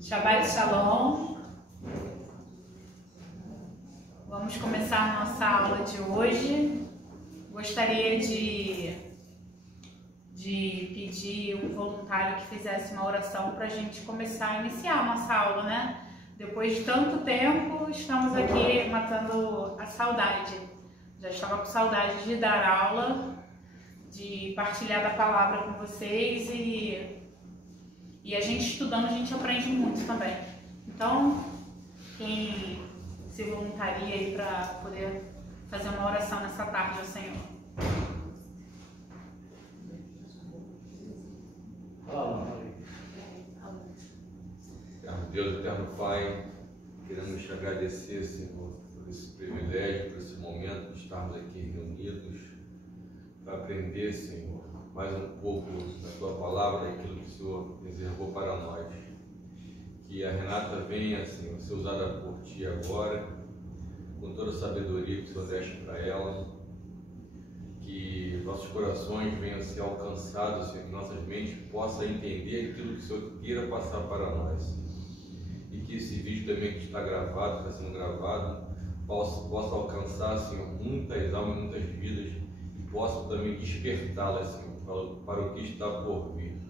Shabbat Shalom. Vamos começar a nossa aula de hoje. Gostaria de pedir um voluntário que fizesse uma oração para a gente começar a iniciar a nossa aula, né? Depois de tanto tempo, estamos aqui matando a saudade. Já estava com saudade de dar aula, de partilhar da palavra com vocês e a gente estudando, a gente aprende muito também. Então, quem se voluntaria aí para poder fazer uma oração nessa tarde ao Senhor? Deus eterno Pai, queremos te agradecer, Senhor, por esse privilégio, por esse momento de estarmos aqui reunidos para aprender, Senhor, mais um pouco da tua palavra, daquilo que o Senhor reservou para nós. Que a Renata venha, Senhor, ser usada por ti agora, com toda a sabedoria que o Senhor deste para ela. Que nossos corações venham a ser alcançados, Senhor, que nossas mentes possam entender aquilo que o Senhor queira passar para nós. E que esse vídeo também que está gravado, está sendo gravado, possa alcançar, Senhor, muitas almas, muitas vidas, e possa também despertá-las, Senhor, para o que está por vir.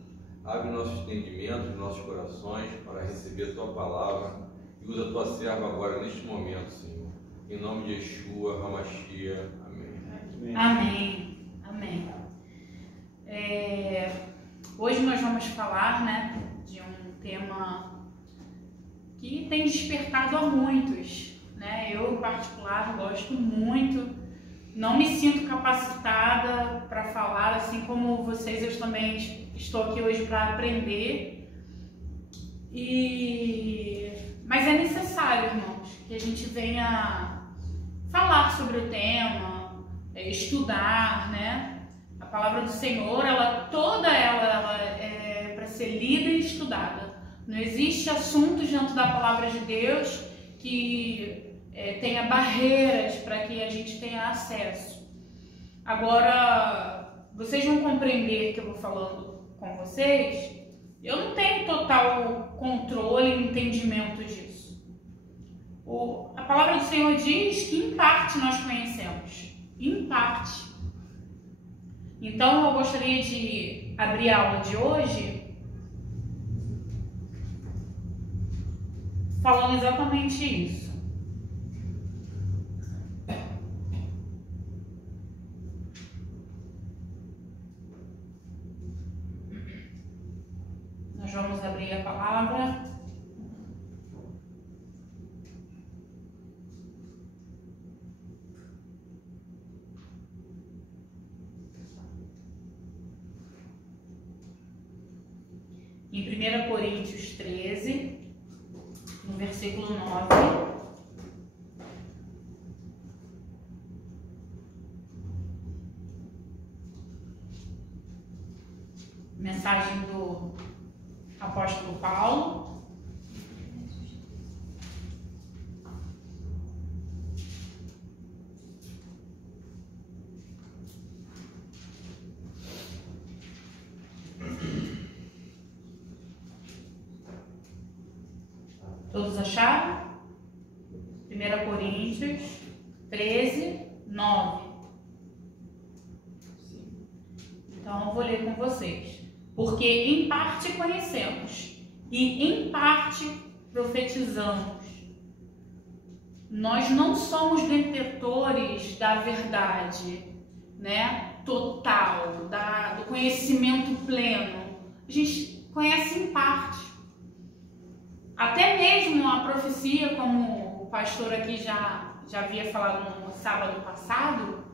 Abre nossos entendimentos, nossos corações para receber a tua palavra e usa a tua serva agora neste momento, Senhor. Em nome de Yeshua, Hamashia. Amém. Amém. Amém. Hoje nós vamos falar, né, de um tema que tem despertado a muitos, né? Eu, em particular, gosto muito. Não me sinto capacitada para falar, assim como vocês, eu também estou aqui hoje para aprender. Mas é necessário, irmãos, que a gente venha falar sobre o tema, estudar, né? A palavra do Senhor, toda ela é para ser lida e estudada. Não existe assuntos dentro da palavra de Deus que tenha barreiras para que a gente tenha acesso. Agora, vocês vão compreender que eu vou falando com vocês, eu não tenho total controle e entendimento disso. A palavra do Senhor diz que em parte nós conhecemos, em parte. Então eu gostaria de abrir a aula de hoje falando exatamente isso. Nós vamos abrir a palavra. Em 1 Coríntios 13, no versículo 9. Mensagem do apóstolo Paulo. Todos acharam? 1 Coríntios 13, 9. Então eu vou ler com vocês. Porque em parte conhecemos e em parte profetizamos. Nós não somos detentores da verdade, né, total, do conhecimento pleno. A gente conhece em parte. Até mesmo a profecia, como o pastor aqui já havia falado no sábado passado,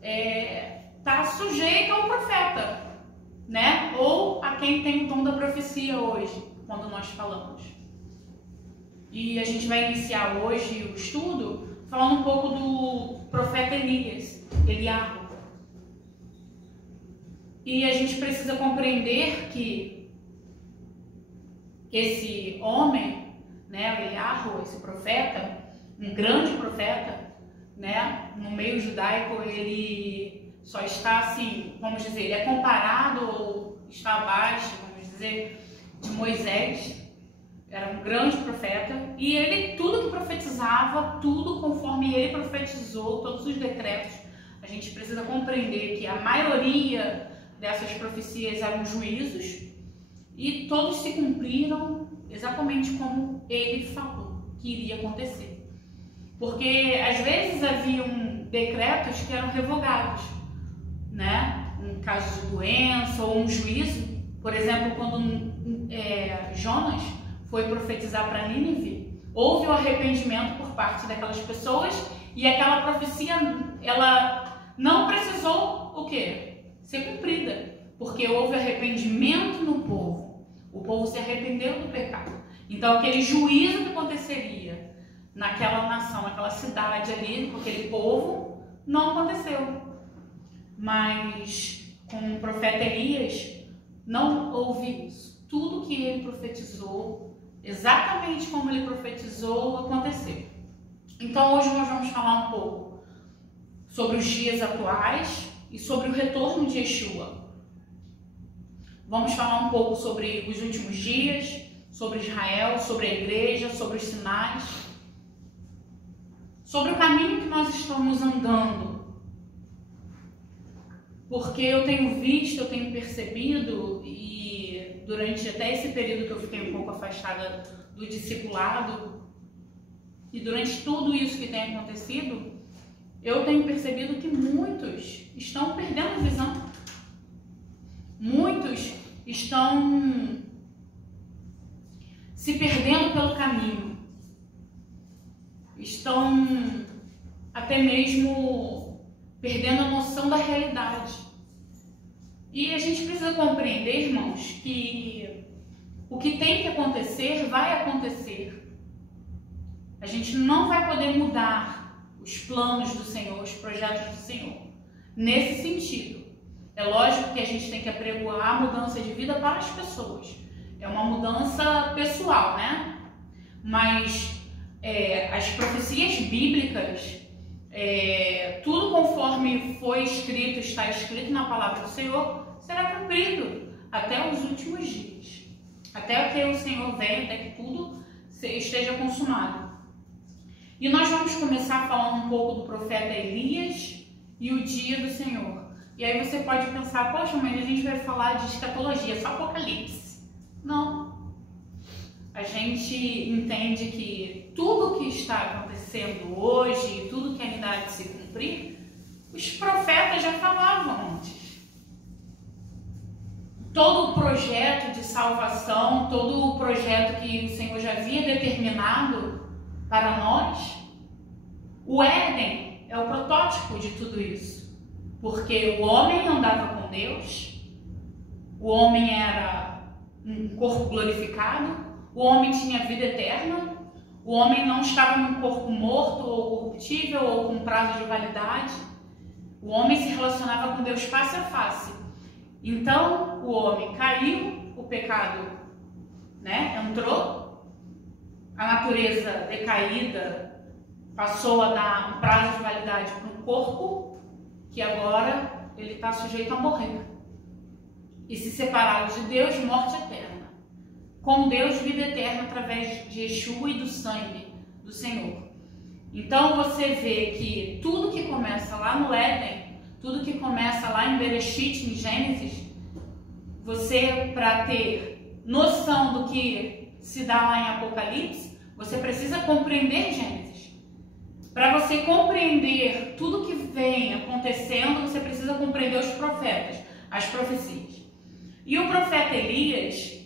está sujeita ao profeta, né? Ou a quem tem o dom da profecia hoje, quando nós falamos. E a gente vai iniciar hoje o estudo falando um pouco do profeta Eliarro. E a gente precisa compreender que esse homem, né, Eliarro, esse profeta, um grande profeta, né, no meio judaico, ele só está assim, vamos dizer, ele é comparado ou está abaixo, vamos dizer, de Moisés. grande profeta, e ele, tudo que profetizava, tudo conforme ele profetizou, todos os decretos, a gente precisa compreender que a maioria dessas profecias eram juízos, e todos se cumpriram exatamente como ele falou que iria acontecer. Porque às vezes haviam decretos que eram revogados, né? Um caso de doença ou um juízo. Por exemplo, quando Jonas foi profetizar para Nínive, houve o arrependimento por parte daquelas pessoas e aquela profecia, ela não precisou o quê? Ser cumprida, porque houve arrependimento no povo. O povo se arrependeu do pecado. Então aquele juízo que aconteceria naquela nação, naquela cidade ali, com aquele povo, não aconteceu. Mas com o profeta Elias, não houve isso. Tudo que ele profetizou, exatamente como ele profetizou, aconteceu. Então hoje nós vamos falar um pouco sobre os dias atuais e sobre o retorno de Yeshua. Vamos falar um pouco sobre os últimos dias, sobre Israel, sobre a igreja, sobre os sinais, sobre o caminho que nós estamos andando. Porque eu tenho visto, eu tenho percebido, e durante até esse período que eu fiquei um pouco afastada do discipulado, e durante tudo isso que tem acontecido, eu tenho percebido que muitos estão perdendo a visão. Muitos estão se perdendo pelo caminho. Estão até mesmo perdendo a noção da realidade. E a gente precisa compreender, irmãos, que o que tem que acontecer, vai acontecer. A gente não vai poder mudar os planos do Senhor, os projetos do Senhor. Nesse sentido, é lógico que a gente tem que apregoar a mudança de vida para as pessoas. É uma mudança pessoal, né? Mas as profecias bíblicas, tudo conforme foi escrito, está escrito na palavra do Senhor, será cumprido até os últimos dias. Até que o Senhor venha, até que tudo esteja consumado. E nós vamos começar falando um pouco do profeta Elias e o dia do Senhor. E aí você pode pensar, poxa, mas a gente vai falar de escatologia, só Apocalipse. Não. A gente entende que tudo que está acontecendo hoje, tudo que ainda há de se cumprir, os profetas já falavam antes. Todo o projeto de salvação, todo o projeto que o Senhor já havia determinado para nós, o Éden é o protótipo de tudo isso. Porque o homem andava com Deus, o homem era um corpo glorificado, o homem tinha vida eterna, o homem não estava num corpo morto ou corruptível ou com prazo de validade. O homem se relacionava com Deus face a face. Então o homem caiu, o pecado, entrou, a natureza decaída passou a dar um prazo de validade para um corpo que agora ele está sujeito a morrer e se separado de Deus, morte eterna. Com Deus, vida eterna através de Yeshua e do sangue do Senhor. Então você vê que tudo que começa lá no Éden, tudo que começa lá em Bereshit, em Gênesis, você, para ter noção do que se dá lá em Apocalipse, você precisa compreender Gênesis. Para você compreender tudo que vem acontecendo, você precisa compreender os profetas, as profecias. E o profeta Elias,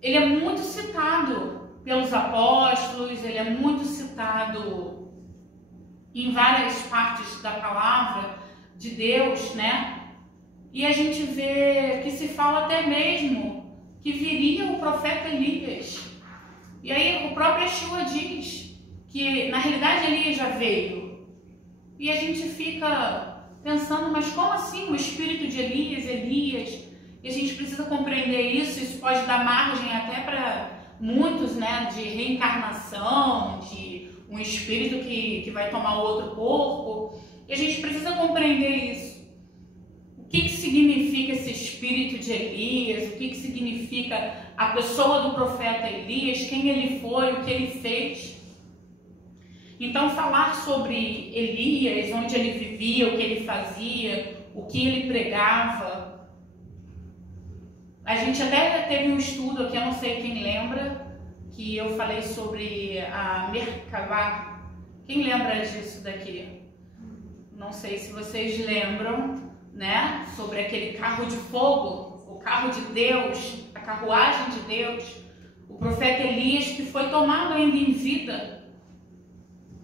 ele é muito citado pelos apóstolos, ele é muito citado em várias partes da palavra de Deus, E a gente vê que se fala até mesmo que viria o profeta Elias. E aí o próprio Yeshua diz que na realidade Elias já veio. E a gente fica pensando, mas como assim o espírito de Elias? E a gente precisa compreender isso pode dar margem até para muitos, de reencarnação, de um espírito que vai tomar outro corpo. E a gente precisa compreender isso. O que significa esse espírito de Elias? O que significa a pessoa do profeta Elias, quem ele foi, o que ele fez. Então, falar sobre Elias, onde ele vivia, o que ele fazia, o que ele pregava. A gente até teve um estudo aqui, eu não sei quem lembra, que eu falei sobre a Merkavá. Quem lembra disso daqui? Não sei se vocês lembram, né? Sobre aquele carro de fogo, o carro de Deus, a carruagem de Deus, o profeta Elias, que foi tomado ainda em vida.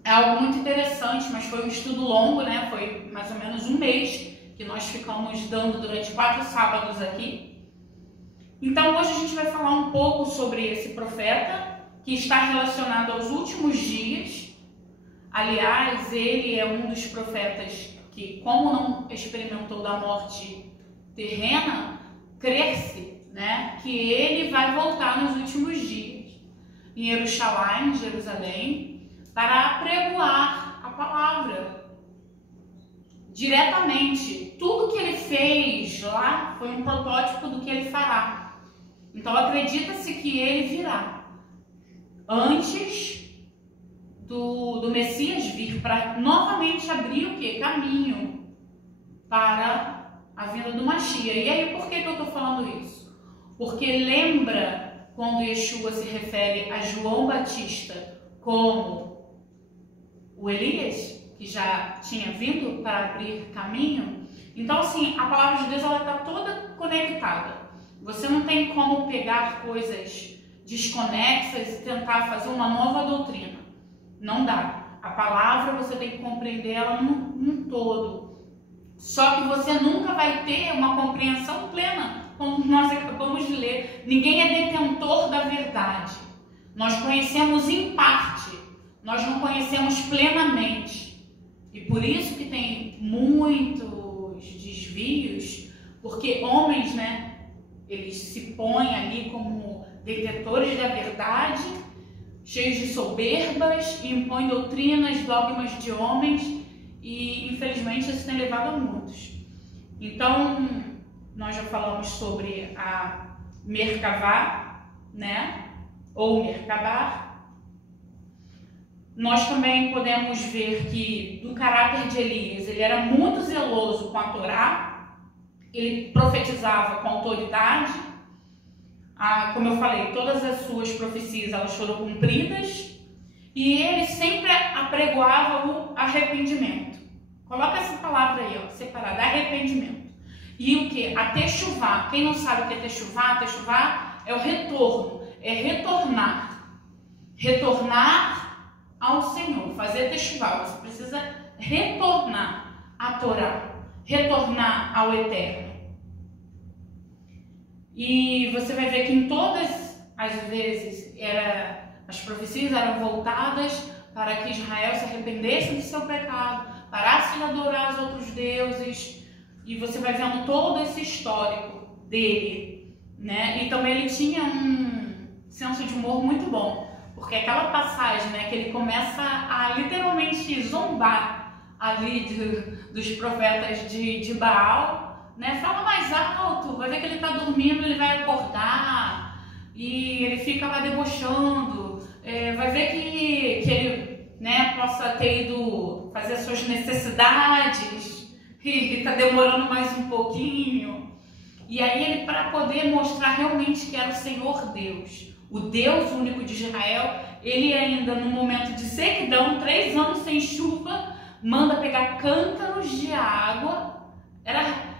É algo muito interessante, mas foi um estudo longo, né? Foi mais ou menos um mês que nós ficamos dando durante 4 sábados aqui. Então hoje a gente vai falar um pouco sobre esse profeta, que está relacionado aos últimos dias. Aliás, ele é um dos profetas que, como não experimentou da morte terrena, crê-se, né, que ele vai voltar nos últimos dias em Jerusalém, para apregoar a palavra diretamente. Tudo que ele fez lá foi um protótipo do que ele fará. Então acredita-se que ele virá antes do Messias vir, para novamente abrir o quê? Caminho para a vinda do Mashiach. E aí, por que eu estou falando isso? Porque lembra quando Yeshua se refere a João Batista como o Elias, que já tinha vindo para abrir caminho? Então, assim, a palavra de Deus está toda conectada. Você não tem como pegar coisas desconexas e tentar fazer uma nova doutrina. Não dá. A palavra você tem que compreender ela num todo. Só que você nunca vai ter uma compreensão plena, como nós acabamos de ler. Ninguém é detentor da verdade. Nós conhecemos em parte. Nós não conhecemos plenamente. E por isso que tem muitos desvios, porque homens, né, eles se põem ali como detentores da verdade, cheios de soberbas, e impõem doutrinas, dogmas de homens, e infelizmente isso tem levado a muitos. Então, nós já falamos sobre a Merkavá, né, ou Merkabah. Nós também podemos ver que, do caráter de Elias, ele era muito zeloso com a Torá, ele profetizava com autoridade. Como eu falei, todas as suas profecias elas foram cumpridas, e ele sempre apregoava o arrependimento. Coloca essa palavra aí, ó, separada, arrependimento. E o que? A techuvá. Quem não sabe o que é techuvá? Techuvá é o retorno, é retornar. Retornar ao Senhor, fazer techuvá. Você precisa retornar à Torá, retornar ao Eterno. E você vai ver que em todas as vezes as profecias eram voltadas para que Israel se arrependesse do seu pecado, parasse de adorar os outros deuses. E você vai vendo todo esse histórico dele, né? E também ele tinha um senso de humor muito bom, porque aquela passagem, né, que ele começa a literalmente zombar ali dos profetas de Baal, né? Fala mais alto, vai ver que ele está dormindo, ele vai acordar, e ele fica lá debochando. Vai ver que ele, né, possa ter ido fazer as suas necessidades e está demorando mais um pouquinho. E aí ele, para poder mostrar realmente que era o Senhor Deus, o Deus único de Israel, ele ainda no momento de sequidão, 3 anos sem chuva, manda pegar cântaros de água.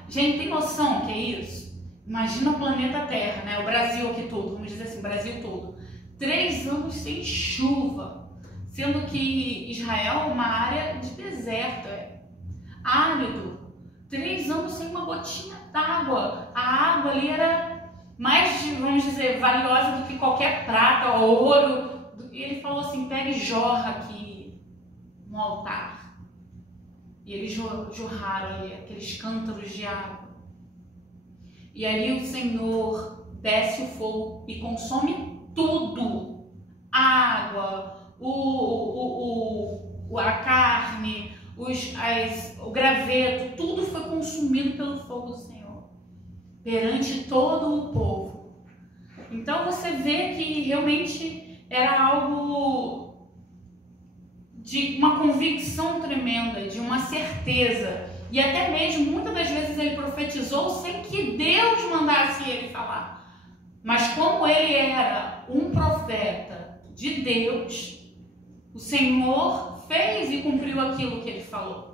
Gente, tem noção que é isso? Imagina o planeta Terra, né? O Brasil aqui todo, vamos dizer assim, o Brasil todo. 3 anos sem chuva, sendo que Israel é uma área de deserto, árido. 3 anos sem uma gotinha d'água. A água ali era mais, vamos dizer, valiosa do que qualquer prata ou ouro. E ele falou assim, pega e jorra aqui no altar. E eles jorraram ali aqueles cântaros de água. E ali o Senhor desce o fogo e consome tudo. A água, a carne, o graveto, tudo foi consumido pelo fogo do Senhor, perante todo o povo. Então você ver que realmente era algo de uma convicção tremenda, de uma certeza. E até mesmo, muitas das vezes, ele profetizou sem que Deus mandasse ele falar. Mas como ele era um profeta de Deus, o Senhor fez e cumpriu aquilo que ele falou.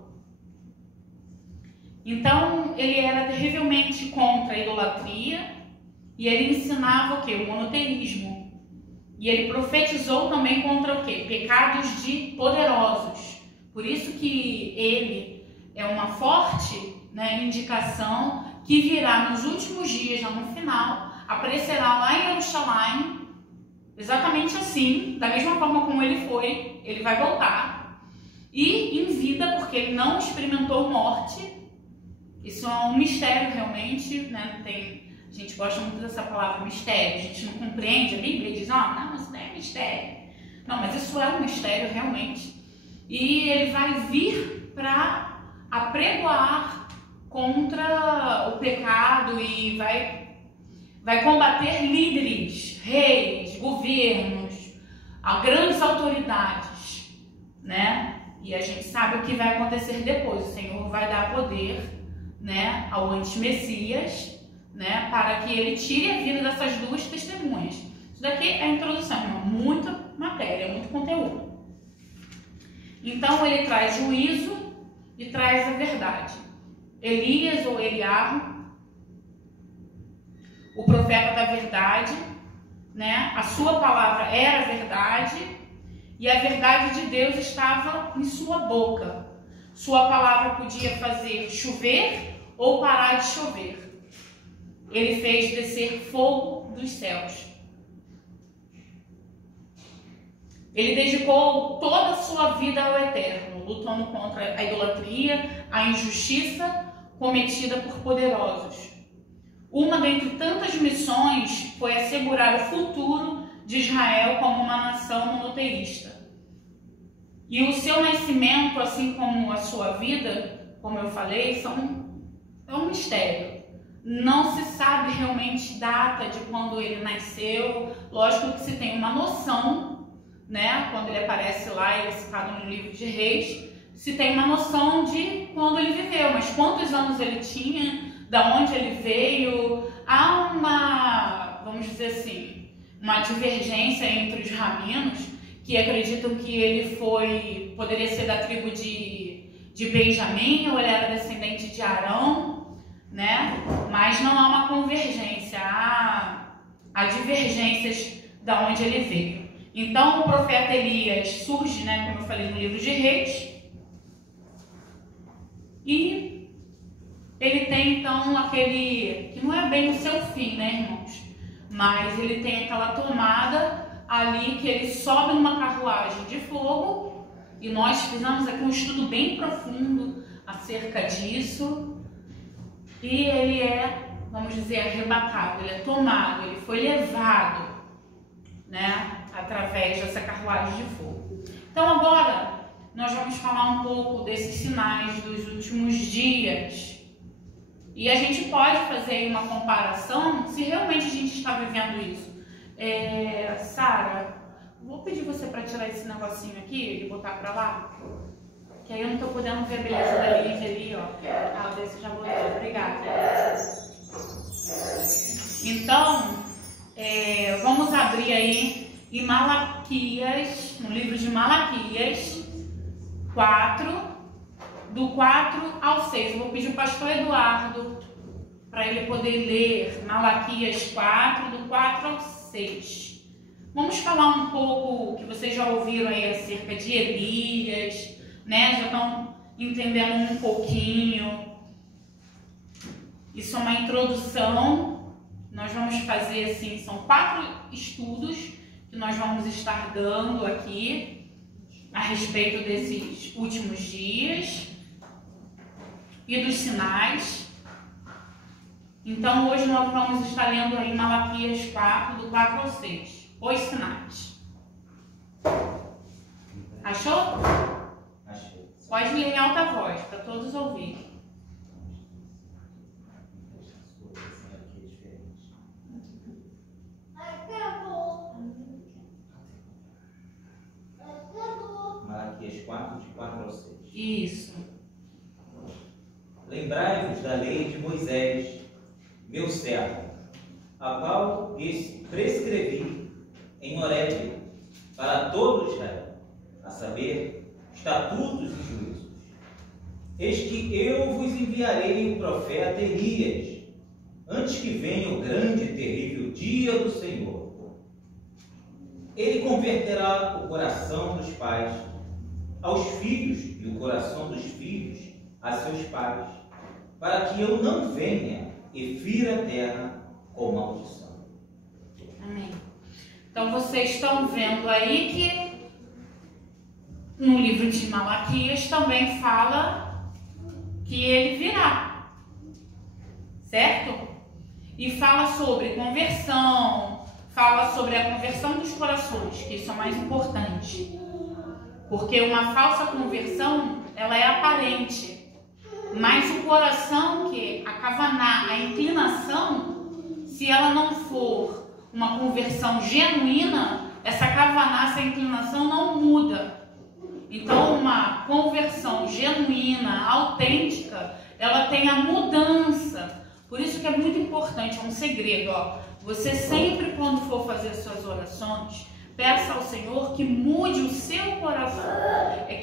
Então, ele era terrivelmente contra a idolatria e ele ensinava o quê? O monoteísmo. E ele profetizou também contra o quê? Pecados de poderosos. Por isso que ele é uma forte, né, indicação que virá nos últimos dias, já no final, aparecerá lá em Jerusalém, exatamente assim, da mesma forma como ele foi, ele vai voltar. E em vida, porque ele não experimentou morte. Isso é um mistério realmente, né? A gente gosta muito dessa palavra mistério, a gente não compreende a Bíblia e diz, não, isso não é mistério. Não, mas isso é um mistério realmente. E ele vai vir para apregoar contra o pecado e vai combater líderes, reis, governos, grandes autoridades, né? E a gente sabe o que vai acontecer depois. O Senhor vai dar poder, né, ao anti-Messias, né, para que ele tire a vida dessas duas testemunhas. Isso daqui é a introdução, muita matéria, muito conteúdo. Então ele traz juízo e traz a verdade. Elias ou Eliarro, o profeta da verdade, né? A sua palavra era a verdade e a verdade de Deus estava em sua boca. Sua palavra podia fazer chover ou parar de chover. Ele fez descer fogo dos céus. Ele dedicou toda a sua vida ao Eterno, lutando contra a idolatria, a injustiça cometida por poderosos. Uma dentre tantas missões foi assegurar o futuro de Israel como uma nação monoteísta. E o seu nascimento, assim como a sua vida, como eu falei, é um mistério. Não se sabe realmente data de quando ele nasceu. Lógico que se tem uma noção, né? Quando ele aparece lá, ele é citado no livro de Reis, se tem uma noção de quando ele viveu, mas quantos anos ele tinha, da onde ele veio. Há uma, vamos dizer assim, uma divergência entre os rabinos que acreditam que ele poderia ser da tribo de Benjamim, ou ele era descendente de Arão, né? Mas não há uma convergência, há divergências da onde ele veio. Então o profeta Elias surge, né, como eu falei no livro de Reis, e ele tem então aquele, que não é bem o seu fim, né, irmãos? Mas ele tem aquela tomada ali que ele sobe numa carruagem de fogo, e nós fizemos aqui um estudo bem profundo acerca disso, e ele é, vamos dizer, arrebatado, ele é tomado, ele foi levado, né, através dessa carruagem de fogo. Então agora nós vamos falar um pouco desses sinais dos últimos dias. E a gente pode fazer uma comparação se realmente a gente está vivendo isso. Sara, vou pedir você para tirar esse negocinho aqui e botar para lá, que aí eu não estou podendo ver a beleza da Lívia ali, ó. Desse já botou, obrigada. Então, vamos abrir aí em Malaquias, no livro de Malaquias 4, do 4 ao 6. Eu vou pedir o pastor Eduardo para ele poder ler Malaquias 4, do 4 ao 6. Vamos falar um pouco, que vocês já ouviram aí acerca de Elias, né? Já estão entendendo um pouquinho. Isso é uma introdução. Nós vamos fazer assim, são 4 estudos que nós vamos estar dando aqui a respeito desses últimos dias e dos sinais. Então hoje nós vamos estar lendo aí Malaquias 4, do 4 ao 6. Os sinais. Achou? Achei. Pode ler em alta voz, para todos ouvirem. Essa aqui é diferente. 4, de 4 ao 6. Isso. Lembrai-vos da lei de Moisés, meu servo, a qual prescrevi em Horebe para todo Israel, a saber, estatutos e juízos. Eis que eu vos enviarei o profeta Elias, antes que venha o grande e terrível dia do Senhor. Ele converterá o coração dos pais aos filhos e o coração dos filhos a seus pais, para que eu não venha e fira a terra com maldição. Amém. Então vocês estão vendo aí que no livro de Malaquias também fala que ele virá, certo? E fala sobre conversão, fala sobre a conversão dos corações, que isso é o mais importante. Porque uma falsa conversão, ela é aparente, mas o coração, que a kavaná, a inclinação, se ela não for uma conversão genuína, essa kavaná, essa inclinação não muda. Então, uma conversão genuína, autêntica, ela tem a mudança. Por isso que é muito importante, é um segredo, ó. Você sempre, quando for fazer suas orações, peça ao Senhor que mude o seu coração,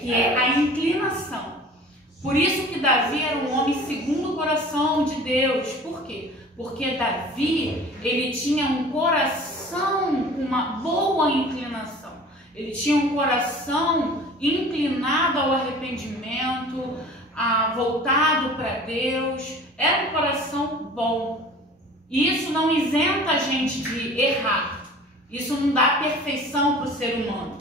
que é a inclinação. Por isso que Davi era um homem segundo o coração de Deus. Por quê? Porque Davi, ele tinha um coração com uma boa inclinação. Ele tinha um coração inclinado ao arrependimento, voltado para Deus. Era um coração bom. E isso não isenta a gente de errar. Isso não dá perfeição para o ser humano.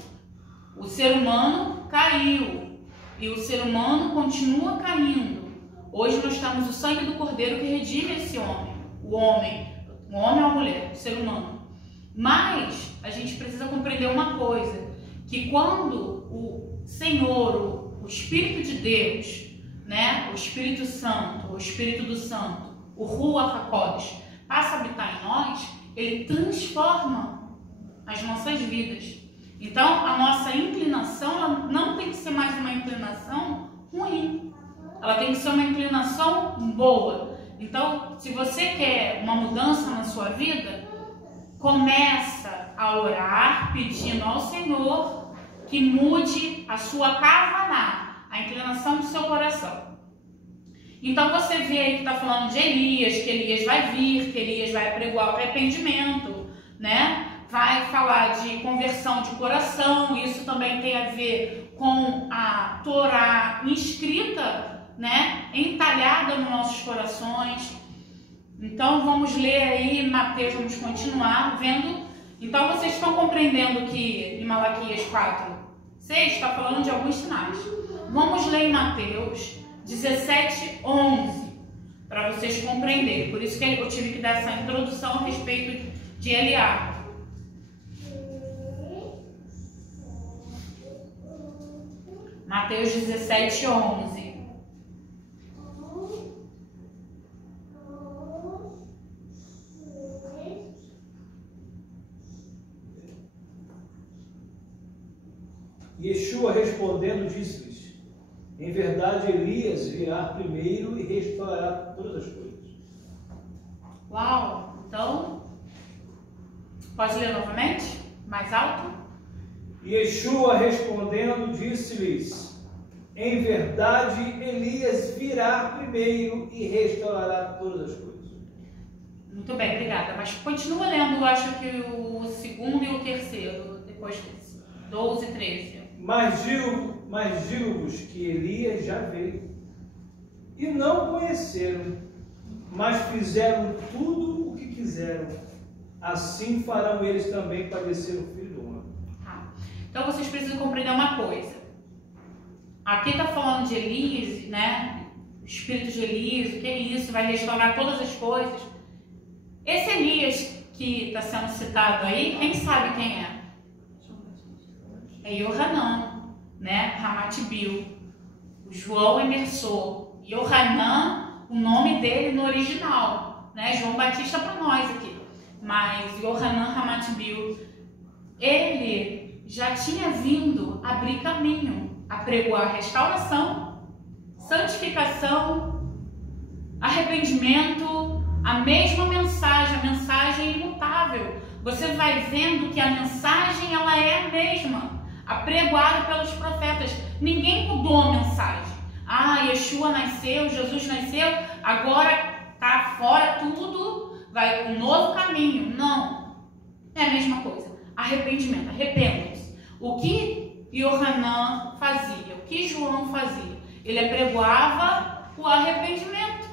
O ser humano caiu. E o ser humano continua caindo. Hoje nós temos o sangue do Cordeiro que redime esse homem. O homem ou a mulher, o ser humano. Mas a gente precisa compreender uma coisa. Que quando o Senhor, o Espírito de Deus, né, o Espírito Santo, o Espírito do Santo, o Ruach HaKodesh, passa a habitar em nós, ele transforma as nossas vidas. Então, a nossa inclinação, ela não tem que ser mais uma inclinação ruim. Ela tem que ser uma inclinação boa. Então, se você quer uma mudança na sua vida, começa a orar pedindo ao Senhor que mude a sua kavaná, a inclinação do seu coração. Então você vê aí que está falando de Elias, que Elias vai vir, que Elias vai pregoar o arrependimento, né? Vai falar de conversão de coração. Isso também tem a ver com a Torá inscrita, né? Entalhada nos nossos corações. Então vamos ler aí Mateus, vamos continuar vendo. Então vocês estão compreendendo que em Malaquias 4:6 está falando de alguns sinais. Vamos ler em Mateus 17:11 para vocês compreenderem. Por isso que eu tive que dar essa introdução a respeito de Eliá. Mateus 17:11. Yeshua respondendo disse-lhes: em verdade Elias virá primeiro e restaurará todas as coisas. Uau! Então, pode ler novamente? Mais alto? Yeshua respondendo disse-lhes: em verdade Elias virá primeiro e restaurará todas as coisas. Muito bem, obrigada. Mas continua lendo, eu acho que o segundo e o terceiro, depois desse, 12 e 13. Mas digo-vos que Elias já veio, e não conheceram, mas fizeram tudo o que quiseram. Assim farão eles também padecer o Filho do Homem. Então vocês precisam compreender uma coisa. Aqui está falando de Elias, né? O espírito de Elias, o que é isso? Vai restaurar todas as coisas. Esse Elias que está sendo citado aí, quem sabe quem é? É Yohanan, né? Ramatbil. O João Emerson. Yohanan, o nome dele no original, né? João Batista para nós aqui. Mas Yohanan Ramatbil, ele já tinha vindo abrir caminho, apregoar restauração, santificação, arrependimento, a mesma mensagem, a mensagem imutável. Você vai vendo que a mensagem ela é a mesma, apregoada pelos profetas. Ninguém mudou a mensagem. Ah, Yeshua nasceu, Jesus nasceu, agora tá fora tudo, vai um novo caminho. Não, é a mesma coisa. Arrependimento, arrependam-se. O que Yohanan fazia, o que João fazia? Ele apregoava o arrependimento.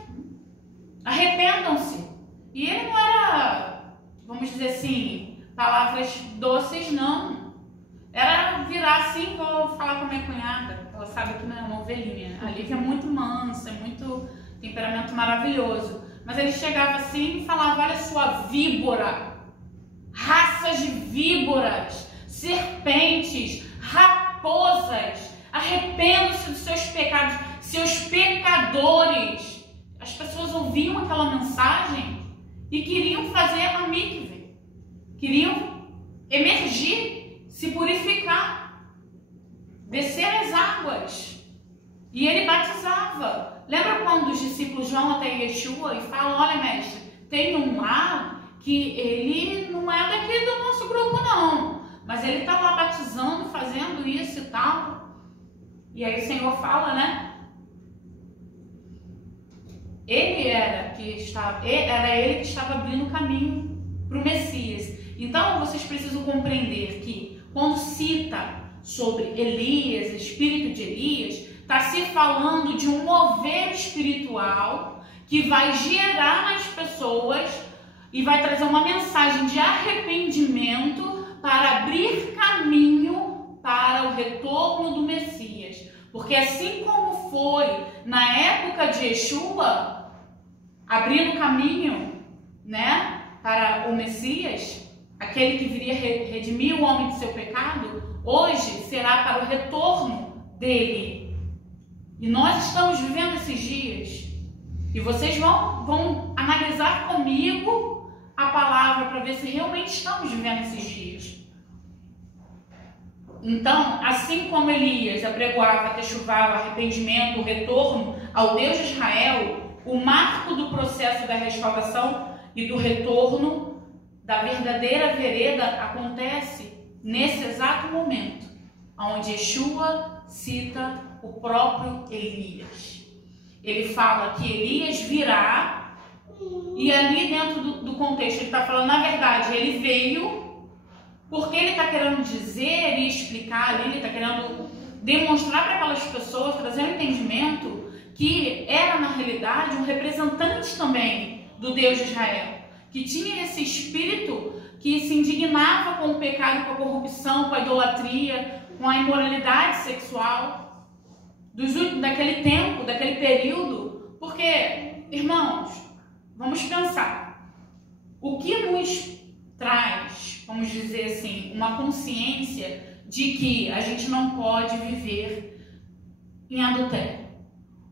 Arrependam-se. E ele não era, vamos dizer assim, palavras doces, não. Era virar assim, vou falar com a minha cunhada. Ela sabe que não é uma ovelhinha. A Lívia é muito mansa, é muito temperamento maravilhoso. Mas ele chegava assim e falava, olha sua víbora, raças de víboras, serpentes, raposas, arrependam-se dos seus pecados, seus pecadores. As pessoas ouviam aquela mensagem e queriam fazer a mikve, queriam emergir, se purificar, descer as águas. E ele batizava. Lembra quando os discípulos vão até Yeshua e falam, olha mestre, tem um lá que ele não é daqui do nosso grupo não, mas ele está lá batizando, fazendo isso e tal. E aí o Senhor fala, né? Era ele que estava abrindo o caminho para o Messias. Então vocês precisam compreender que quando cita sobre Elias, espírito de Elias, está se falando de um mover espiritual que vai gerar nas pessoas e vai trazer uma mensagem de arrependimento para abrir caminho para o retorno do Messias. Porque assim como foi na época de Yeshua, abrindo caminho, né, para o Messias, aquele que viria redimir o homem de seu pecado, hoje será para o retorno dele. E nós estamos vivendo esses dias. E vocês vão analisar comigo a palavra para ver se realmente estamos vivendo esses dias. Então, assim como Elias apregoava a techuvá, o arrependimento, o retorno ao Deus de Israel, o marco do processo da restauração e do retorno da verdadeira vereda acontece nesse exato momento, onde Yeshua cita o próprio Elias. Ele fala que Elias virá, e ali dentro do contexto ele está falando, na verdade, ele veio porque ele está querendo dizer e explicar ali, ele está querendo demonstrar para aquelas pessoas, trazer um entendimento que era na realidade um representante também do Deus de Israel, que tinha esse espírito que se indignava com o pecado, com a corrupção, com a idolatria, com a imoralidade sexual daquele tempo, daquele período. Porque, irmãos, vamos pensar, o que nos traz, vamos dizer assim, uma consciência de que a gente não pode viver em adultério,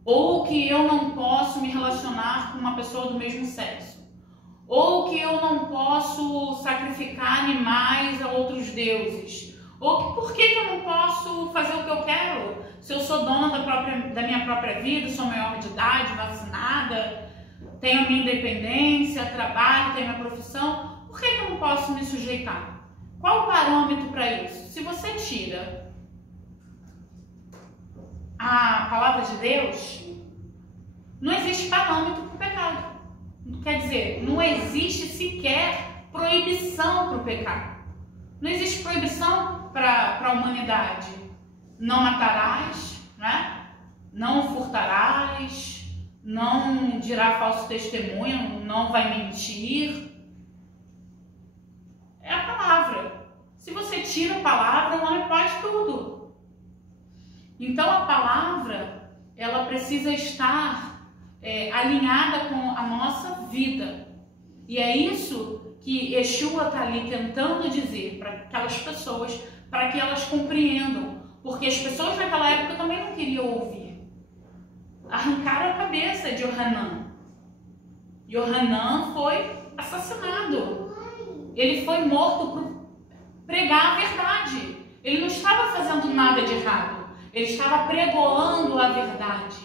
ou que eu não posso me relacionar com uma pessoa do mesmo sexo, ou que eu não posso sacrificar animais a outros deuses, ou por que eu não posso fazer o que eu quero, se eu sou dona da minha própria vida, sou maior de idade, vacinada, tenho a minha independência, trabalho, tenho a minha profissão, por que eu não posso me sujeitar? Qual o parâmetro para isso? Se você tira a palavra de Deus, não existe parâmetro para o pecado. Quer dizer, não existe sequer proibição para o pecado. Não existe proibição para a humanidade. Não matarás, né? Não furtarás, não dirá falso testemunho, não vai mentir. É a palavra. Se você tira a palavra, o homem pode tudo. Então a palavra, ela precisa estar alinhada com a nossa vida. E é isso que Yeshua está ali tentando dizer para aquelas pessoas, para que elas compreendam. Porque as pessoas naquela época também não queriam ouvir. Arrancaram a cabeça de Yohanan. Yohanan foi assassinado. Ele foi morto por pregar a verdade. Ele não estava fazendo nada de errado. Ele estava pregoando a verdade.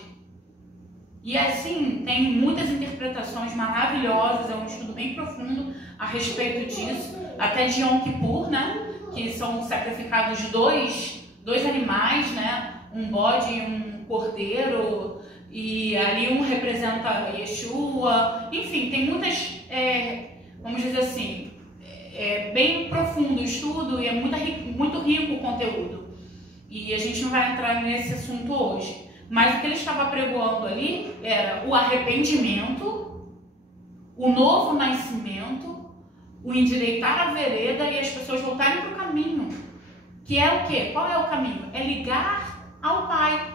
E assim, tem muitas interpretações maravilhosas, é um estudo bem profundo a respeito disso, até de Yom Kippur, né? Que são sacrificados dois animais, né? Um bode e um cordeiro, e ali um representa Yeshua. Enfim, tem muitas, vamos dizer assim, bem profundo o estudo e é muito rico o conteúdo. E a gente não vai entrar nesse assunto hoje. Mas o que ele estava pregoando ali era o arrependimento, o novo nascimento, o endireitar a vereda e as pessoas voltarem para o caminho. Que é o quê? Qual é o caminho? É ligar ao Pai.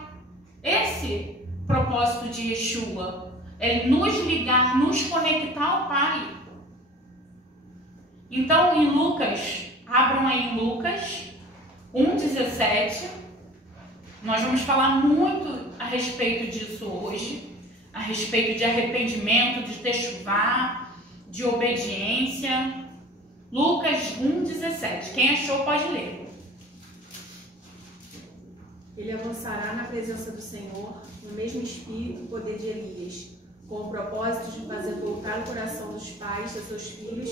Esse propósito de Yeshua é nos ligar, nos conectar ao Pai. Então, em Lucas, abram aí em Lucas 1,17. Nós vamos falar muito a respeito disso hoje, a respeito de arrependimento, de techuvá, de obediência. Lucas 1,17. Quem achou pode ler. Ele avançará na presença do Senhor, no mesmo espírito e poder de Elias, com o propósito de fazer voltar o coração dos pais a seus filhos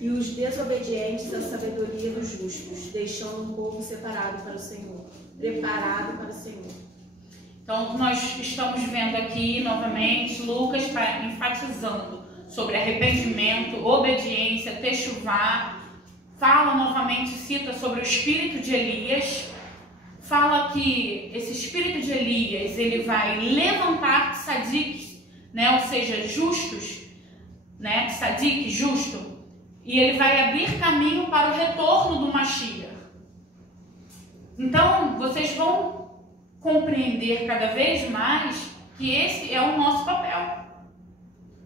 e os desobedientes à sabedoria dos justos, deixando um povo separado para o Senhor, preparado para o Senhor. Então, nós estamos vendo aqui, novamente, Lucas está enfatizando sobre arrependimento, obediência, techuvá. Fala novamente, cita sobre o espírito de Elias. Fala que esse espírito de Elias, ele vai levantar tzadikim, né? Ou seja, justos, né? Tzadik, justo. E ele vai abrir caminho para o retorno do Mashiach. Então, vocês vão compreender cada vez mais que esse é o nosso papel.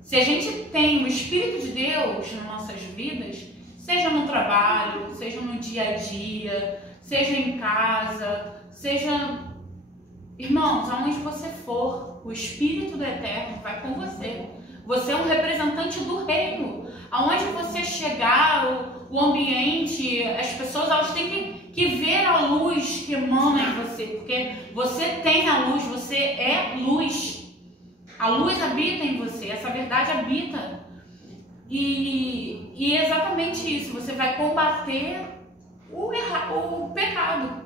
Se a gente tem o Espírito de Deus nas nossas vidas, seja no trabalho, seja no dia a dia, seja em casa, seja... Irmãos, aonde você for, o Espírito do Eterno vai com você. Você é um representante do reino. Aonde você chegar, o ambiente, as pessoas, elas têm que ver a luz que emana em você, porque você tem a luz, você é luz. A luz habita em você, essa verdade habita. E é exatamente isso, você vai combater o pecado,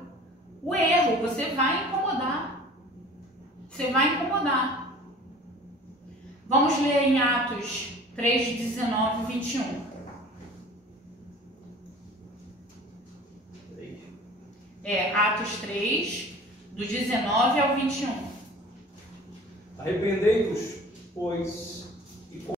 o erro, você vai incomodar. Você vai incomodar. Vamos ler em Atos 3, 19 e 21. Atos 3, do 19 ao 21. Arrependei-vos, pois,